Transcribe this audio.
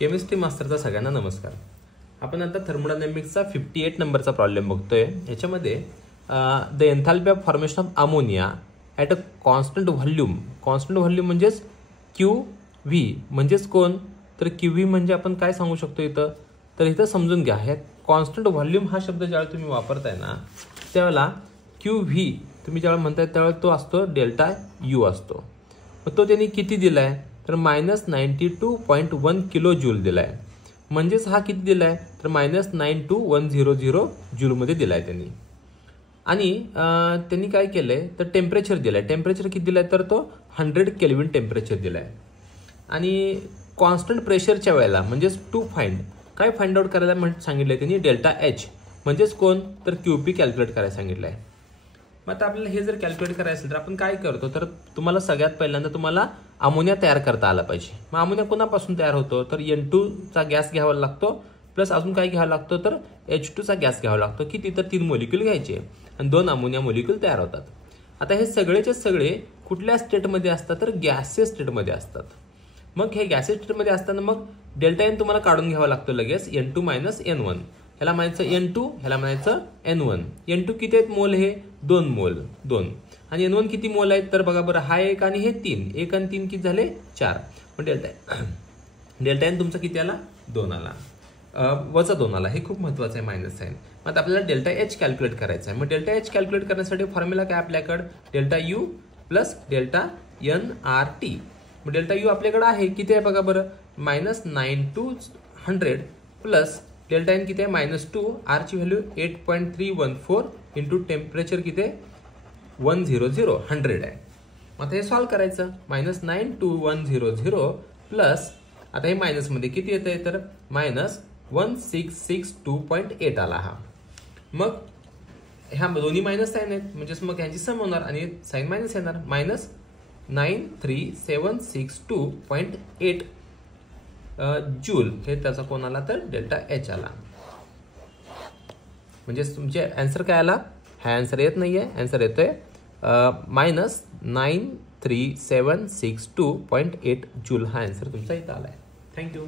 Chemistry मास्टरचा सगळ्यांना नमस्कार. आपण आता थर्मोडायनॅमिक्सचा 58 नंबरचा प्रॉब्लेम बघतोय. याच्यामध्ये the enthalpy of formation of ammonia at a constant volume. Constant volume म्हणजेच QV म्हणजेच कोण, तर QV म्हणजे आपण काय सांगू शकतो इथं, तर इथं समजून घ्या. ह्या कॉन्स्टंट व्हॉल्यूम हा शब्द ज्यावेळेला तुम्ही वापरताय ना, त्यावेळेला QV तुम्ही ज्यावेळेला म्हणताय त्यावेळेला तो असतो डेल्टा U असतो. मग तो त्यांनी किती दिलाय, तर -92.1 किलो जूल दिलाय. म्हणजेच हा किती दिलाय, तर -92100 जूलमध्ये दिलाय त्यांनी. आणि त्यांनी काय केलंय, तर टेम्परेचर दिलाय. टेम्परेचर किती दिलाय, तर तो 100 केल्विन टेम्परेचर दिलाय. आणि कॉन्स्टंट प्रेशरच्या वेळेला म्हणजेच काय फाइंड आउट करायला सांगितलंय त्यांनी, डेल्टा H म्हणजेच कोण, तर QP कॅल्क्युलेट करायला सांगितलंय. मग आता आपल्याला हे जर कॅल्क्युलेट करायचं असेल तर आपण काय करतो, तर तुम्हाला सगळ्यात पहिल्यांदा तुम्हाला अमोनिया तयार करता आला पाहिजे. मग अमोनिया कोणापासून तयार होतो, तर N2चा गॅस घ्यावा लागतो, प्लस अजून काय घ्यावा लागतो, तर H2चा गॅस घ्यावा लागतो. किती, तर 3 मोलिक्यूल घ्यायचे आणि 2 अमोनिया मोलिक्यूल तयार होतात. आता हे सगळेचे सगळे कुठल्या स्टेटमध्ये असतात, तर गॅसेस स्टेटमध्ये असतात. मग हे गॅसेस स्टेटमध्ये असताना मग डेल्टा N तुम्हाला काढून घ्यावा लागतो लगेच. N2 - N1, ह्याला म्हणायचं N2, ह्याला म्हणायचं N1. N2 किती आहेत मोल, हे 2 मोल, 2. आणि N1 किती मोल आहेत, तर बघा बरं, हा 1 आणि हे 3, 1 आणि 3 किती झाले, 4. मग डेल्टा N तुमचा किती आला, 2 आला, -2 आला. हे खूप महत्वाचं आहे, मायनस साईन. मग आपल्याला डेल्टा H कॅल्क्युलेट करायचा आहे. मग डेल्टा H कॅल्क्युलेट करण्यासाठी फॉर्म्युला काय आपल्याकडे, delta U plus delta nRT. मग डेल्टा U आपल्याकडे आहे, किती आहे बघा बरं, -9200 प्लस डेल्टा N किती आहे, -2. R ची व्हॅल्यू 8.314 इंटू टेम्परेचर किती आहे, 100 आहे. मग आता हे सॉल्व्ह करायचं. -92100 प्लस आता हे मायनसमध्ये किती येत आहे, तर -1662.8 आला हा. मग ह्या दोन्ही मायनस साईन आहेत, म्हणजेच मग ह्यांची सम होणार आणि साईन मायनस येणार. -93762.8 जूल हे त्याचा कोण आला, तर डेल्टा H आला. म्हणजे तुमचे आन्सर काय आला, हा आन्सर येत नाहीये, आन्सर येतोय -93762.8 जूल. हा आन्सर तुमचा इथं आलाय. थँक्यू.